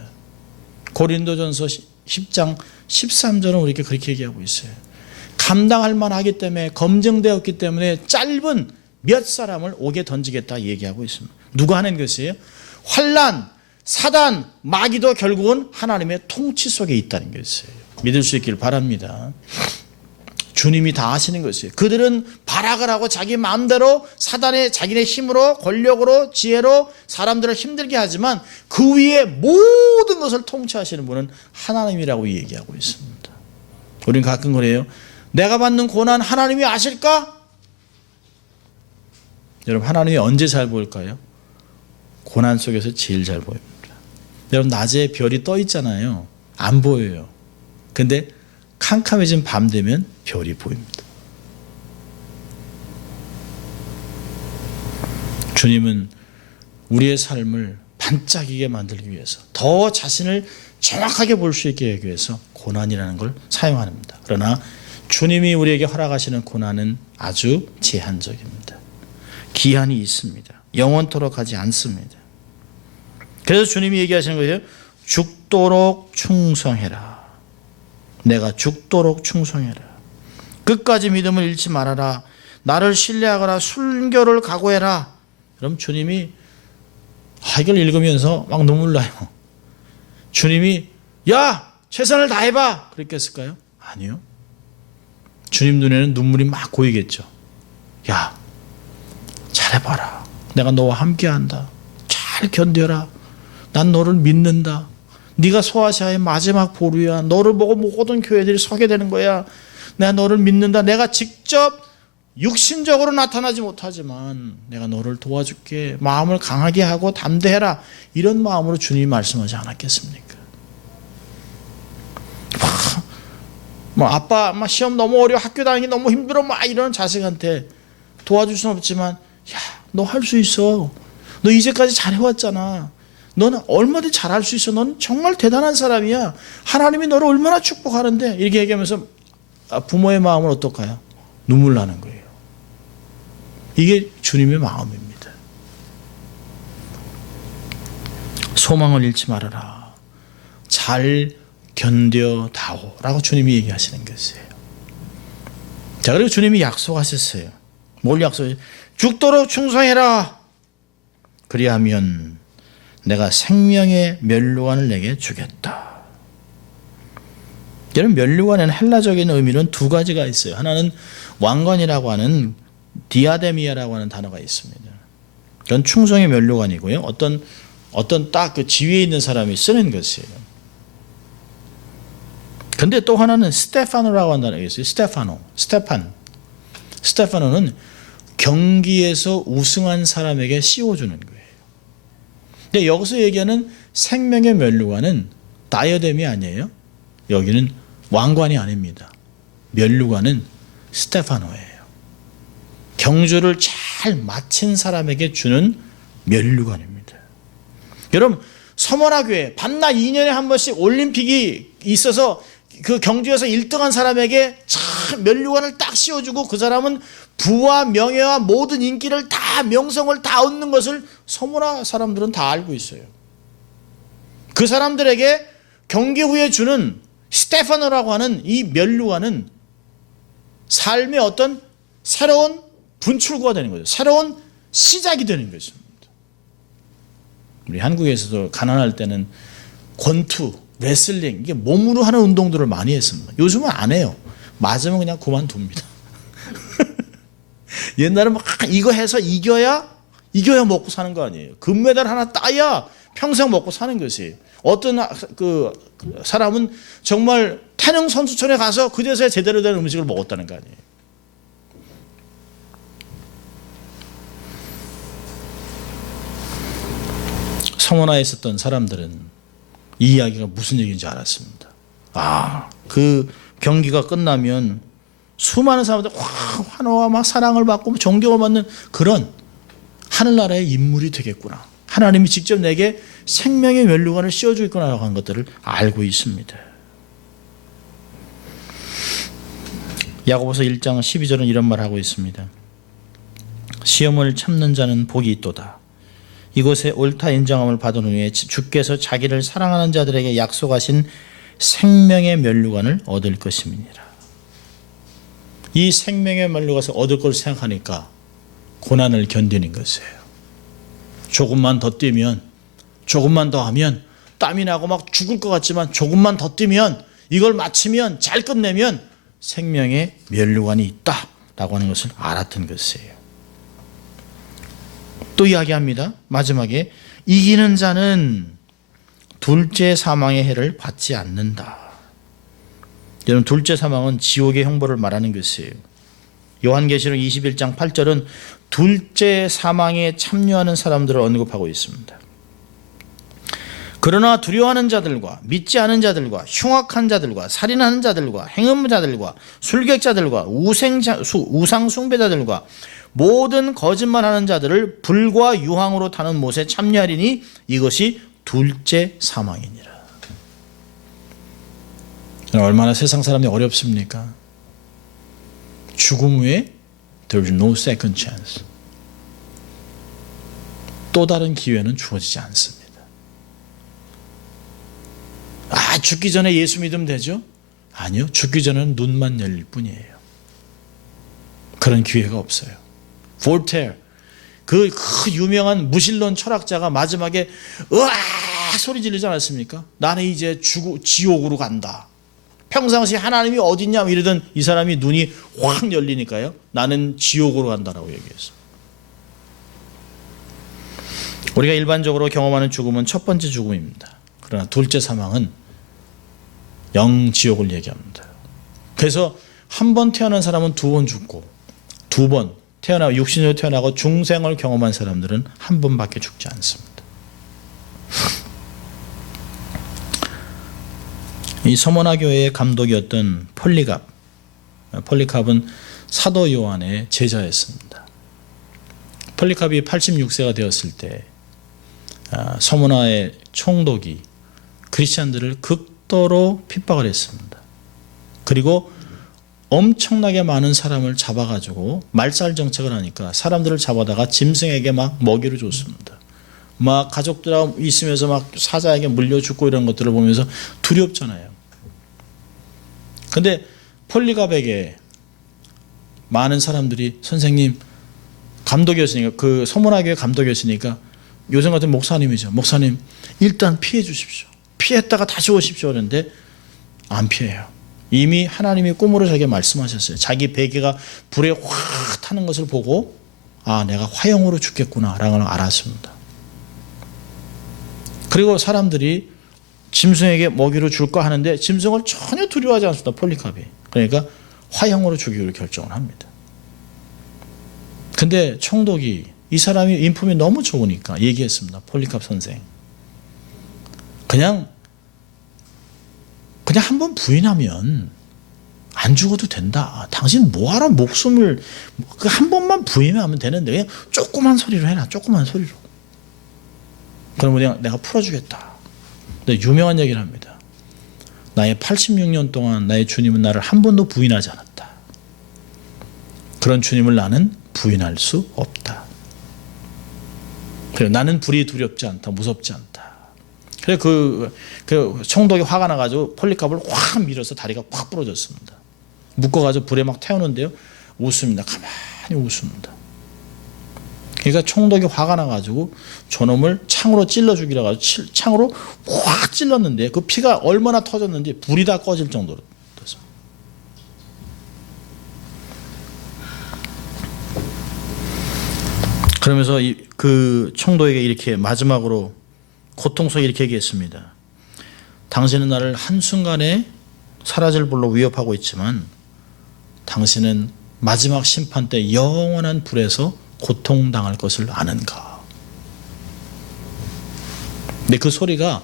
고린도전서 10장 13절은 우리에게 그렇게 얘기하고 있어요. 감당할 만하기 때문에 검증되었기 때문에 짧은 몇 사람을 옥에 던지겠다 얘기하고 있습니다. 누가 하는 것이에요? 환난, 사단, 마귀도 결국은 하나님의 통치 속에 있다는 것이에요. 믿을 수 있길 바랍니다. 주님이 다 하시는 것이에요. 그들은 발악을 하고 자기 마음대로 사단의 자기네 힘으로 권력으로 지혜로 사람들을 힘들게 하지만 그 위에 모든 것을 통치하시는 분은 하나님이라고 얘기하고 있습니다. 우리는 가끔 그래요. 내가 받는 고난 하나님이 아실까? 여러분 하나님이 언제 잘 보일까요? 고난 속에서 제일 잘 보입니다. 여러분 낮에 별이 떠 있잖아요. 안 보여요. 근데 캄캄해진 밤 되면 별이 보입니다. 주님은 우리의 삶을 반짝이게 만들기 위해서 더 자신을 정확하게 볼 수 있게 하기 위해서 고난이라는 걸 사용합니다. 그러나 주님이 우리에게 허락하시는 고난은 아주 제한적입니다. 기한이 있습니다. 영원토록 하지 않습니다. 그래서 주님이 얘기하시는 거예요. 죽도록 충성해라. 내가 죽도록 충성해라. 끝까지 믿음을 잃지 말아라. 나를 신뢰하거나 순교를 각오해라. 그럼 주님이 이걸 읽으면서 막 눈물 나요. 주님이 야 최선을 다해봐 그랬겠을까요? 아니요. 주님 눈에는 눈물이 막 고이겠죠. 야 잘해봐라. 내가 너와 함께한다. 잘 견뎌라. 난 너를 믿는다. 네가 소아시아의 마지막 보루야. 너를 보고 모든 교회들이 서게 되는 거야. 내가 너를 믿는다. 내가 직접 육신적으로 나타나지 못하지만 내가 너를 도와줄게. 마음을 강하게 하고 담대해라. 이런 마음으로 주님이 말씀하지 않았겠습니까? 아빠 시험 너무 어려워. 학교 다니기 너무 힘들어. 이런 자식한테 도와줄 수는 없지만 야, 너 할 수 있어. 너 이제까지 잘해왔잖아. 너는 얼마든지 잘할 수 있어. 넌 정말 대단한 사람이야. 하나님이 너를 얼마나 축복하는데. 이렇게 얘기하면서 부모의 마음은 어떨까요? 눈물 나는 거예요. 이게 주님의 마음입니다. 소망을 잃지 말아라. 잘 견뎌다오 라고 주님이 얘기하시는 것이에요. 자, 그리고 주님이 약속하셨어요. 뭘 약속해요? 죽도록 충성해라. 그리하면 내가 생명의 면류관을 내게 주겠다. 여러분 면류관에는 헬라적인 의미는 두 가지가 있어요. 하나는 왕관이라고 하는 디아데미아라고 하는 단어가 있습니다. 그건 충성의 면류관이고요. 어떤 딱 그 지위에 있는 사람이 쓰는 것이에요. 근데 또 하나는 스테파노라고 하는 단어가 있어요. 스테파노는 경기에서 우승한 사람에게 씌워주는 거예요. 근데 여기서 얘기하는 생명의 면류관은 다이어뎀이 아니에요. 여기는 왕관이 아닙니다. 면류관은 스테파노예요. 경주를 잘 마친 사람에게 주는 면류관입니다. 여러분 서머나 교회 밤낮 2년에 한 번씩 올림픽이 있어서 그 경주에서 1등한 사람에게 참 면류관을 딱 씌워주고 그 사람은 부와 명예와 모든 인기를 다 명성을 다 얻는 것을 서머나 사람들은 다 알고 있어요. 그 사람들에게 경기 후에 주는 스테파노라고 하는 이 면류관은 삶의 어떤 새로운 분출구가 되는 거죠. 새로운 시작이 되는 것입니다. 우리 한국에서도 가난할 때는 권투, 레슬링, 이게 몸으로 하는 운동들을 많이 했습니다. 요즘은 안 해요. 맞으면 그냥 그만둡니다. 옛날에 막 이거 해서 이겨야 먹고 사는 거 아니에요. 금메달 하나 따야 평생 먹고 사는 것이에요. 어떤 그 사람은 정말 태릉 선수촌에 가서 그제서야 제대로 된 음식을 먹었다는 거 아니에요. 서머나에 있었던 사람들은 이 이야기가 무슨 얘기인지 알았습니다. 그 경기가 끝나면 수많은 사람들 환호와 막 사랑을 받고 존경을 받는 그런 하늘나라의 인물이 되겠구나. 하나님이 직접 내게 생명의 면류관을 씌워주겠구나 하는 것들을 알고 있습니다. 야고보서 1장 12절은 이런 말을 하고 있습니다. 시험을 참는 자는 복이 있도다. 이곳에 옳다 인정함을 받은 후에 주께서 자기를 사랑하는 자들에게 약속하신 생명의 면류관을 얻을 것임이니라. 이 생명의 면류관을 얻을 걸 생각하니까 고난을 견디는 것이에요. 조금만 더 뛰면, 조금만 더 하면 땀이 나고 막 죽을 것 같지만 조금만 더 뛰면, 이걸 마치면, 잘 끝내면 생명의 면류관이 있다라고 하는 것을 알았던 것이에요. 또 이야기합니다. 마지막에 이기는 자는 둘째 사망의 해를 받지 않는다. 여러분, 둘째 사망은 지옥의 형벌을 말하는 것이에요. 요한계시록 21장 8절은 둘째 사망에 참여하는 사람들을 언급하고 있습니다. 그러나 두려워하는 자들과 믿지 않은 자들과 흉악한 자들과 살인하는 자들과 행음자들과 술객자들과 우상 숭배자들과 모든 거짓말하는 자들을 불과 유황으로 타는 못에 참여하리니 이것이 둘째 사망이니라. 얼마나 세상 사람이 어렵습니까? 죽음 후에 there is no second chance. 또 다른 기회는 주어지지 않습니다. 죽기 전에 예수 믿으면 되죠? 아니요. 죽기 전에는 눈만 열릴 뿐이에요. 그런 기회가 없어요. 볼테르, 그 유명한 무신론 철학자가 마지막에 으아 소리 지르지 않았습니까? 나는 이제 지옥으로 간다. 평상시 하나님이 어딨냐 이러던 이 사람이 눈이 확 열리니까요. 나는 지옥으로 간다라고 얘기했어요. 우리가 일반적으로 경험하는 죽음은 첫 번째 죽음입니다. 그러나 둘째 사망은 영지옥을 얘기합니다. 그래서 한 번 태어난 사람은 두 번 죽고, 두 번 태어나고 육신으로 태어나고 중생을 경험한 사람들은 한 번밖에 죽지 않습니다. 이 서머나 교회의 감독이었던 폴리캅은 사도 요한의 제자였습니다. 폴리캅이 86세가 되었을 때 서머나의 총독이 크리스찬들을 극도로 핍박을 했습니다. 그리고 엄청나게 많은 사람을 잡아가지고 말살 정책을 하니까 사람들을 잡아다가 짐승에게 막 먹이를 줬습니다. 막 가족들하고 있으면서 막 사자에게 물려 죽고 이런 것들을 보면서 두렵잖아요. 근데 폴리갑에게 많은 사람들이 선생님 감독이었으니까, 그 서머나교회 감독이었으니까 요즘 같은 목사님이죠. 목사님 일단 피해 주십시오. 피했다가 다시 오십시오. 그런데 안 피해요. 이미 하나님이 꿈으로 자기가 말씀하셨어요. 자기 베개가 불에 확 타는 것을 보고 내가 화형으로 죽겠구나 라는 걸 알았습니다. 그리고 사람들이 짐승에게 먹이를 줄까 하는데 짐승을 전혀 두려워하지 않습니다. 폴리캅이. 그러니까 화형으로 죽이기로 결정을 합니다. 근데 총독이 이 사람이 인품이 너무 좋으니까 얘기했습니다. 폴리캅 선생, 그냥 한번 부인하면 안 죽어도 된다. 당신 뭐하러 목숨을 한 번만 부인하면 되는데 그냥 조그만 소리로 해라. 조그만 소리로. 그러면 내가 풀어주겠다. 근데 유명한 얘기를 합니다. 나의 86년 동안 나의 주님은 나를 한 번도 부인하지 않았다. 그런 주님을 나는 부인할 수 없다. 그래, 나는 불이 두렵지 않다. 무섭지 않다. 그래 그 총독이 화가 나가지고 폴리카프를 확 밀어서 다리가 확 부러졌습니다. 묶어가지고 불에 막 태우는데요. 웃습니다. 가만히 웃습니다. 그러니까 총독이 화가 나가지고 저놈을 창으로 찔러 죽이라 가지고 창으로 확 찔렀는데 그 피가 얼마나 터졌는지 불이 다 꺼질 정도로 됐습니다. 그러면서 그 총독에게 이렇게 마지막으로 고통 속에 이렇게 얘기했습니다. 당신은 나를 한순간에 사라질 불로 위협하고 있지만 당신은 마지막 심판 때 영원한 불에서 고통당할 것을 아는가. 근데 그 소리가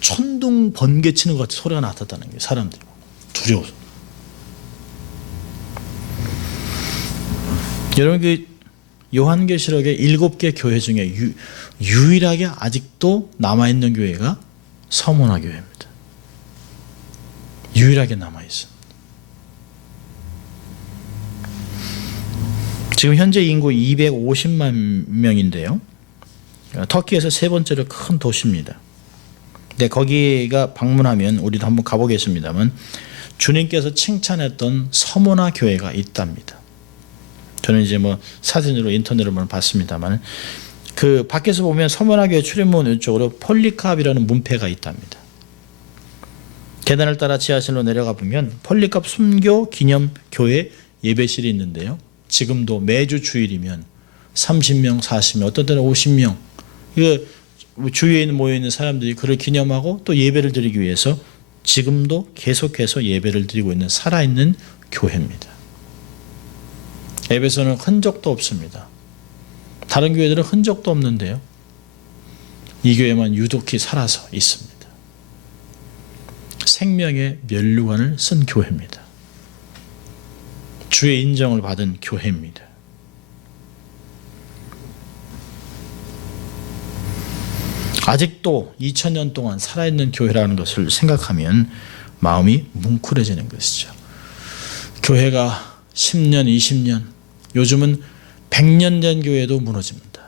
천둥 번개치는 것 같이 소리가 났다는 거예요. 사람들이 두려워서. 여러분 그 요한계시록의 7개 교회 중에 유일하게 아직도 남아있는 교회가 서문화 교회입니다. 유일하게 남아있습니다. 지금 현재 인구 250만 명인데요. 터키에서 세 번째로 큰 도시입니다. 근데 거기가 방문하면 우리도 한번 가보겠습니다만 주님께서 칭찬했던 서문화 교회가 있답니다. 저는 이제 뭐 사진으로 인터넷으로 봤습니다만 그 밖에서 보면 서문화 교회 출입문 이쪽으로 폴리캅이라는 문패가 있답니다. 계단을 따라 지하실로 내려가 보면 폴리캅 순교 기념 교회 예배실이 있는데요. 지금도 매주 주일이면 30명, 40명, 어떤 때는 50명 이거 주위에 모여 있는 사람들이 그를 기념하고 또 예배를 드리기 위해서 지금도 계속해서 예배를 드리고 있는 살아있는 교회입니다. 에베소는 흔적도 없습니다. 다른 교회들은 흔적도 없는데요. 이 교회만 유독히 살아서 있습니다. 생명의 면류관을 쓴 교회입니다. 주의 인정을 받은 교회입니다. 아직도 2000년 동안 살아있는 교회라는 것을 생각하면 마음이 뭉클해지는 것이죠. 교회가 10년, 20년, 요즘은 100년 된 교회도 무너집니다.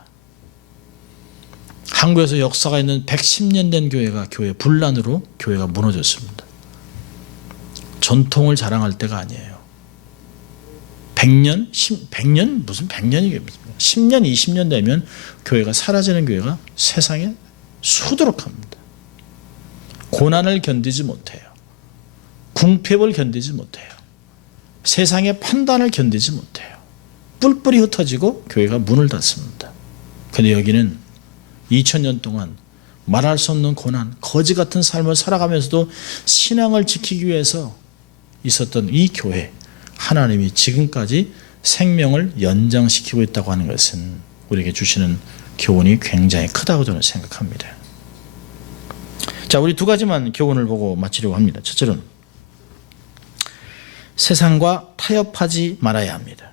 한국에서 역사가 있는 110년 된 교회가 교회 분란으로 교회가 무너졌습니다. 전통을 자랑할 때가 아니에요. 100년 무슨 100년이겠습니까? 10년, 20년 되면 교회가 사라지는 교회가 세상에 수두룩합니다. 고난을 견디지 못해요. 궁핍을 견디지 못해요. 세상의 판단을 견디지 못해요. 뿔뿔이 흩어지고 교회가 문을 닫습니다. 그런데 여기는 2000년 동안 말할 수 없는 고난, 거지 같은 삶을 살아가면서도 신앙을 지키기 위해서 있었던 이 교회, 하나님이 지금까지 생명을 연장시키고 있다고 하는 것은 우리에게 주시는 교훈이 굉장히 크다고 저는 생각합니다. 자, 우리 두 가지만 교훈을 보고 마치려고 합니다. 첫째는 세상과 타협하지 말아야 합니다.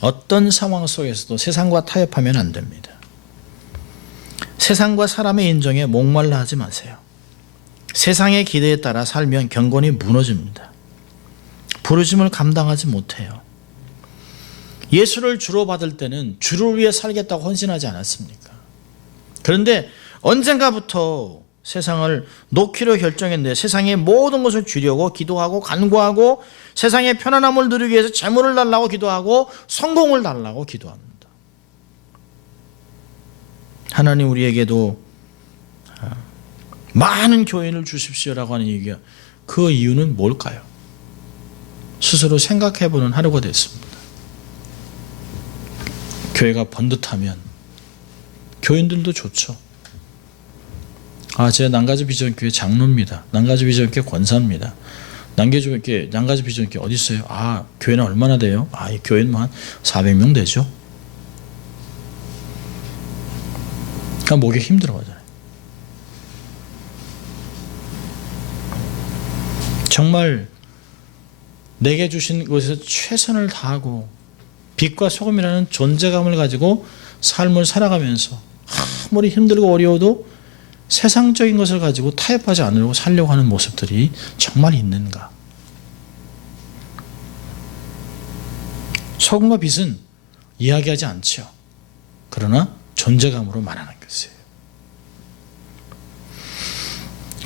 어떤 상황 속에서도 세상과 타협하면 안 됩니다. 세상과 사람의 인정에 목말라 하지 마세요. 세상의 기대에 따라 살면 경건이 무너집니다. 부르심을 감당하지 못해요. 예수를 주로 받을 때는 주를 위해 살겠다고 헌신하지 않았습니까? 그런데 언젠가부터 세상을 놓기로 결정했는데 세상의 모든 것을 주려고 기도하고 간구하고 세상의 편안함을 누리기 위해서 재물을 달라고 기도하고 성공을 달라고 기도합니다. 하나님 우리에게도 많은 교인을 주십시오라고 하는 얘기가 그 이유는 뭘까요? 스스로 생각해보는 하루가 됐습니다. 교회가 번듯하면 교인들도 좋죠. 제가 난가지 비전교회 장로입니다. 난가지 비전교회 권사입니다. 난가지 비전교회 어디 있어요? 교회는 얼마나 돼요? 이 교회는 한 400명 되죠. 그러니까 목이 힘들어하잖아요. 정말 내게 주신 것에서 최선을 다하고 빛과 소금이라는 존재감을 가지고 삶을 살아가면서 아무리 힘들고 어려워도 세상적인 것을 가지고 타협하지 않으려고 살려고 하는 모습들이 정말 있는가? 소금과 빛은 이야기하지 않죠. 그러나 존재감으로 말하는 것이에요.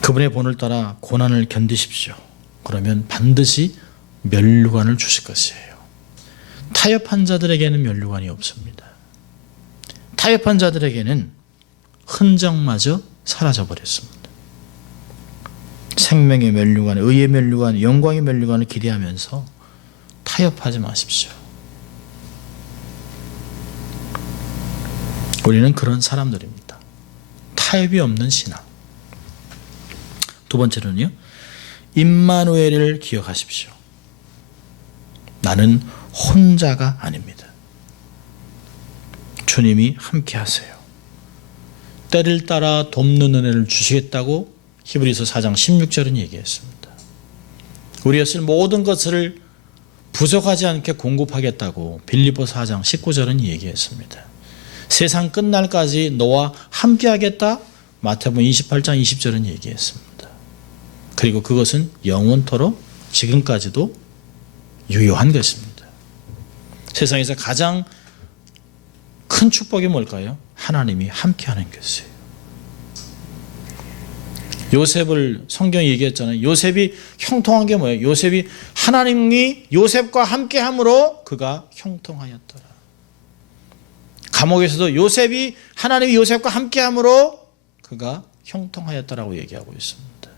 그분의 본을 따라 고난을 견디십시오. 그러면 반드시 면류관을 주실 것이에요. 타협한 자들에게는 면류관이 없습니다. 타협한 자들에게는 흔적마저 사라져버렸습니다. 생명의 면류관, 의의 면류관, 영광의 면류관을 기대하면서 타협하지 마십시오. 우리는 그런 사람들입니다. 타협이 없는 신앙. 두 번째로는요, 임마누엘을 기억하십시오. 나는 혼자가 아닙니다. 주님이 함께 하세요. 때를 따라 돕는 은혜를 주시겠다고 히브리서 4장 16절은 얘기했습니다. 우리가 쓸 모든 것을 부족하지 않게 공급하겠다고 빌립보 4장 19절은 얘기했습니다. 세상 끝날까지 너와 함께 하겠다 마태복음 28장 20절은 얘기했습니다. 그리고 그것은 영원토록 지금까지도 유효한 것입니다. 세상에서 가장 큰 축복이 뭘까요? 하나님이 함께하는 것이에요. 요셉을 성경이 얘기했잖아요. 요셉이 형통한 게 뭐예요? 요셉이 하나님이 요셉과 함께함으로 그가 형통하였더라. 감옥에서도 요셉이 하나님이 요셉과 함께함으로 그가 형통하였다라고 얘기하고 있습니다.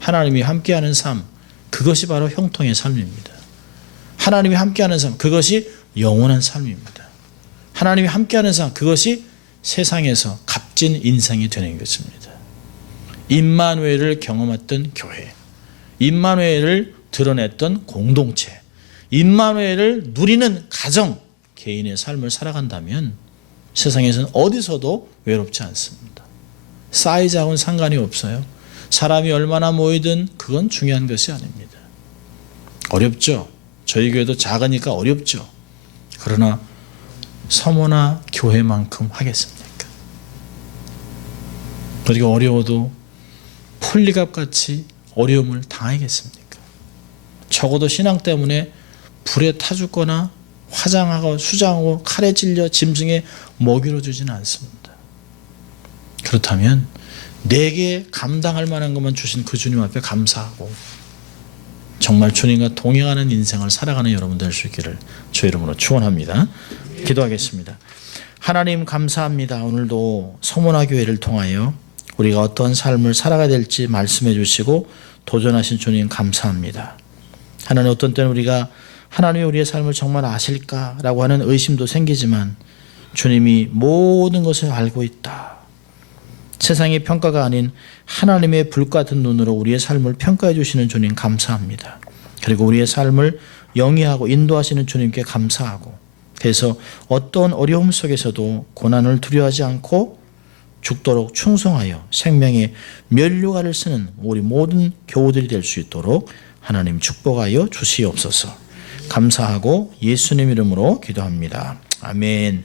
하나님이 함께하는 삶, 그것이 바로 형통의 삶입니다. 하나님이 함께하는 삶, 그것이 영원한 삶입니다. 하나님이 함께하는 삶, 그것이 세상에서 값진 인생이 되는 것입니다. 임마누엘을 경험했던 교회, 임마누엘을 드러냈던 공동체, 임마누엘을 누리는 가정, 개인의 삶을 살아간다면 세상에서는 어디서도 외롭지 않습니다. 사이즈하고는 상관이 없어요. 사람이 얼마나 모이든 그건 중요한 것이 아닙니다. 어렵죠. 저희 교회도 작으니까 어렵죠. 그러나 서모나 교회만큼 하겠습니까? 우리가 어려워도 폴리갑같이 어려움을 당하겠습니까? 적어도 신앙 때문에 불에 타 죽거나 화장하고 수장하고 칼에 찔려 짐승에 먹이로 주지는 않습니다. 그렇다면 내게 감당할 만한 것만 주신 그 주님 앞에 감사하고 정말 주님과 동행하는 인생을 살아가는 여러분 될 수 있기를 주의 이름으로 축원합니다. 기도하겠습니다. 하나님 감사합니다. 오늘도 서문화 교회를 통하여 우리가 어떤 삶을 살아가야 될지 말씀해 주시고 도전하신 주님 감사합니다. 하나님 어떤 때는 우리가 하나님이 우리의 삶을 정말 아실까라고 하는 의심도 생기지만 주님이 모든 것을 알고 있다. 세상의 평가가 아닌 하나님의 불같은 눈으로 우리의 삶을 평가해 주시는 주님 감사합니다. 그리고 우리의 삶을 영위하고 인도하시는 주님께 감사하고 그래서 어떤 어려움 속에서도 고난을 두려워하지 않고 죽도록 충성하여 생명의 면류관을 쓰는 우리 모든 교우들이 될 수 있도록 하나님 축복하여 주시옵소서. 감사하고 예수님 이름으로 기도합니다. 아멘.